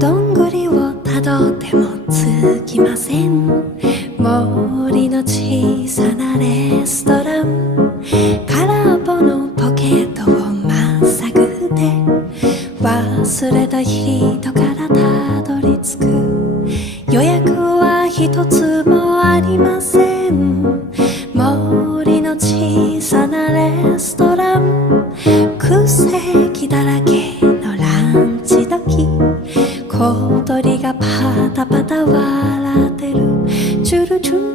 どんぐりをたどってもつきません。森の小さなレストラン、空っぽのポケットをまっさぐって忘れた人からたどり着く。予約は一つもありません。森の小さなレストラン、空席だらけのランチ時、小鳥がパタパタ笑ってる。チュルチュル